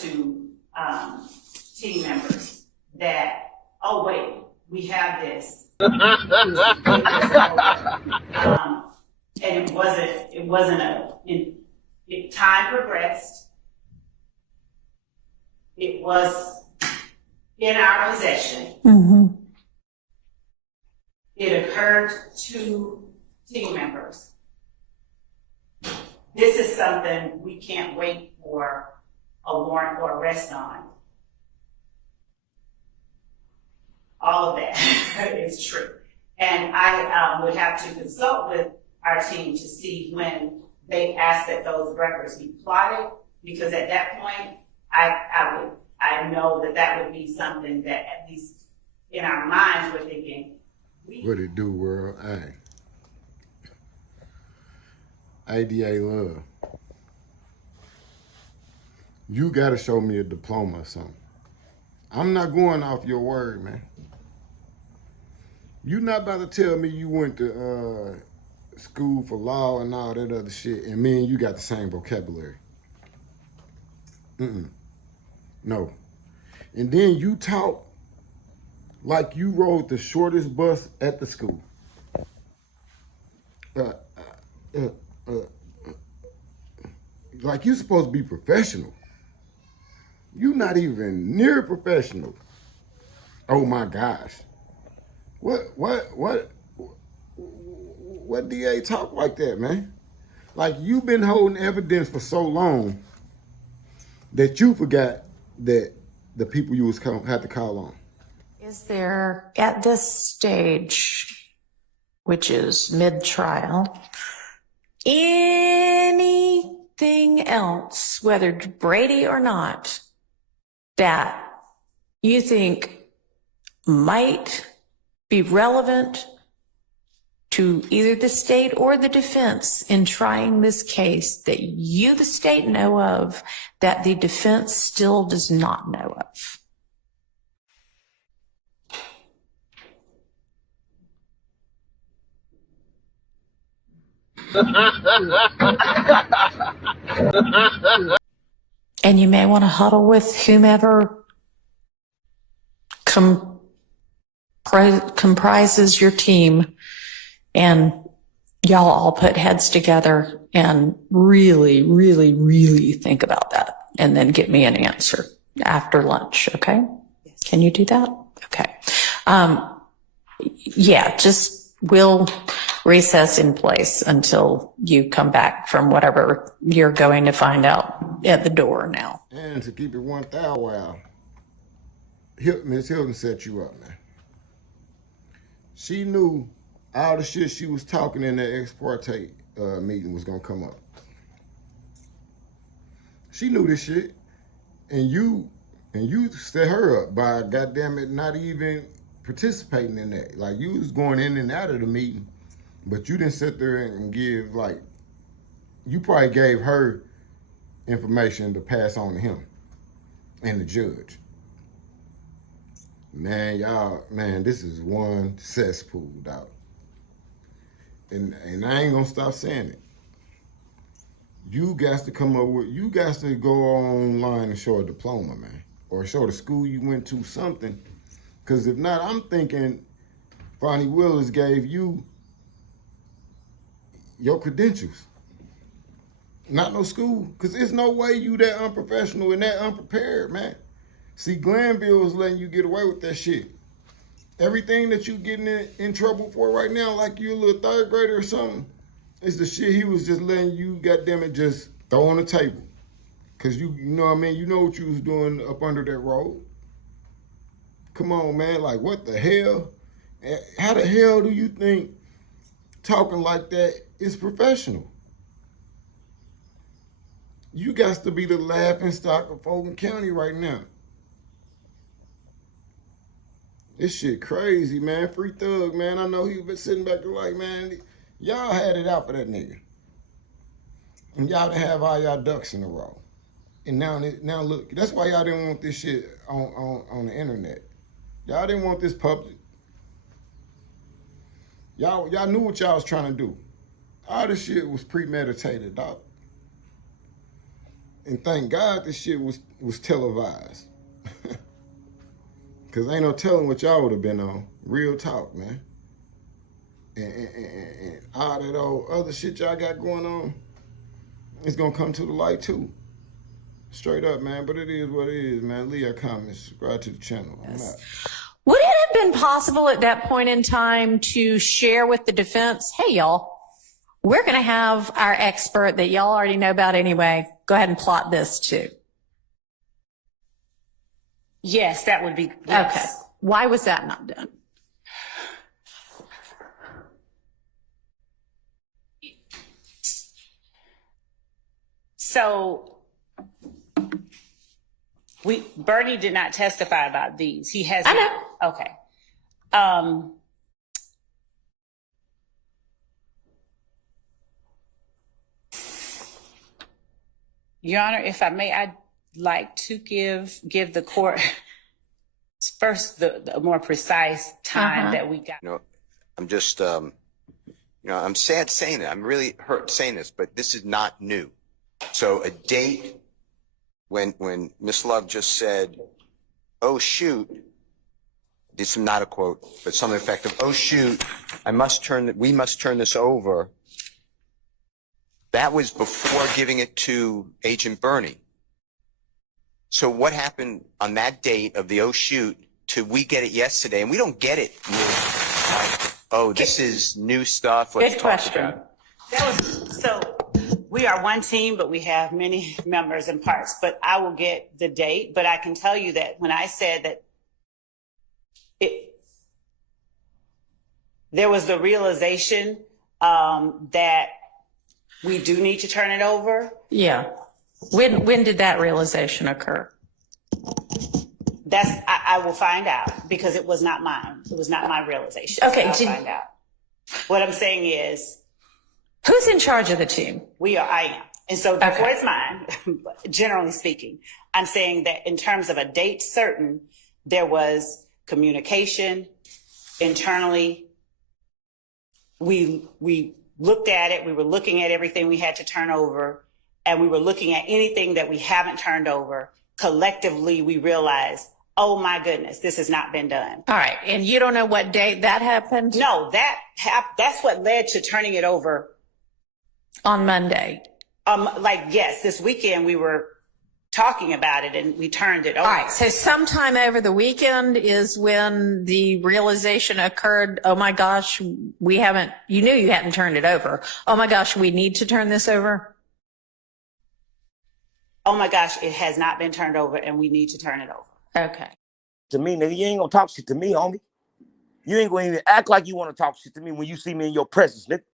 to team members that, oh wait, we have this. And it wasn't time progressed. It was in our possession. Mm-hmm. It occurred to team members. This is something we can't wait for a warrant or arrest on. All of that is true. And I would have to consult with our team to see when they ask that those records be plotted, because at that point, I know that would be something that at least in our minds we're thinking. What it do, world? ADA love. You gotta show me a diploma or something. I'm not going off your word, man. You not about to tell me you went to school for law and all that other shit, and me and you got the same vocabulary. No. And then you talk like you rode the shortest bus at the school. Like you supposed to be professional. You not even near professional. Oh my gosh. What DA talk like that, man? Like you've been holding evidence for so long that you forgot that the people you had to call on. Is there, at this stage, which is mid-trial, anything else, whether Brady or not, that you think might be relevant to either the state or the defense in trying this case that you, the state, know of that the defense still does not know of? And you may want to huddle with whomever comprises your team, and y'all all put heads together and really, really, really think about that, and then get me an answer after lunch, okay? Yes. Can you do that? Okay. Yeah, just we'll recess in place until you come back from whatever you're going to find out at the door now. And to keep it 1,000, wow, Miss Hilton set you up, man. She knew all the shit she was talking in that ex parte meeting was gonna come up. She knew this shit, and you set her up by, goddamn it, not even participating in that. Like you was going in and out of the meeting, but you didn't sit there and give, like, you probably gave her information to pass on to him and the judge. Man, y'all, man, this is one cesspool, dog. And I ain't gonna stop saying it. You got to come up with, you got to go online and show a diploma, man. Or show the school you went to something. Because if not, I'm thinking Fonnie Willis gave you your credentials. Not no school. Because there's no way you that unprofessional and that unprepared, man. See, Glanville is letting you get away with that shit. Everything that you getting in trouble for right now, like you a little third grader or something, is the shit he was just letting you, goddamn it, just throw on the table. Because you know what I mean? You know what you was doing up under that road. Come on, man. Like, what the hell? How the hell do you think talking like that is professional? You got to be the laughing stock of Fulton County right now. This shit crazy, man. Free Thug, man. I know he been sitting back there like, man, y'all had it out for that nigga. And y'all didn't have all y'all ducks in a row. And now look, that's why y'all didn't want this shit on the internet. Y'all didn't want this public. Y'all knew what y'all was trying to do. All this shit was premeditated, dog. And thank God this shit was televised. Cause ain't no telling what y'all would have been on. Real talk, man. And all that old other shit y'all got going on, it's gonna come to the light too. Straight up, man. But it is what it is, man. Leave your comments. Subscribe to the channel. I'm out. Would it have been possible at that point in time to share with the defense, hey, y'all, we're going to have our expert that y'all already know about anyway. Go ahead and plot this too. Yes, that would be, yes. Okay. Why was that not done? So Bernie did not testify about these. He has. I know. Okay. Your Honor, if I may, I'd like to give the court first the more precise time that we got. You know, I'm just, you know, I'm sad saying it. I'm really hurt saying this, but this is not new. So a date when Miss Love just said, "Oh shoot," this is not a quote, but some effect of, "Oh shoot, we must turn this over." That was before giving it to Agent Bernie. So what happened on that date of the "oh shoot" to we get it yesterday, and we don't get it new. Like, oh, this is new stuff. Let's Good talk question. about it. That was, so we are one team, but we have many members and parts. But I will get the date. But I can tell you that when I said that there was the realization that we do need to turn it over. Yeah. When did that realization occur? I will find out because it was not mine. It was not my realization. Okay, So I'll find out. What I'm saying is, who's in charge of the team? I am. And so therefore Okay. it's mine, generally speaking. I'm saying that in terms of a date certain, there was communication internally. We looked at it. We were looking at everything we had to turn over, and we were looking at anything that we haven't turned over. Collectively, we realized, oh my goodness, this has not been done. All right. And you don't know what date that happened? No, that's what led to turning it over. On Monday. Yes, this weekend we were talking about it and we turned it over. All right. So sometime over the weekend is when the realization occurred. Oh my gosh, you knew you hadn't turned it over. Oh my gosh, we need to turn this over. Oh my gosh, it has not been turned over and we need to turn it over. Okay. To me, nigga, you ain't gonna talk shit to me, homie. You ain't gonna even act like you want to talk shit to me when you see me in your presence, nigga.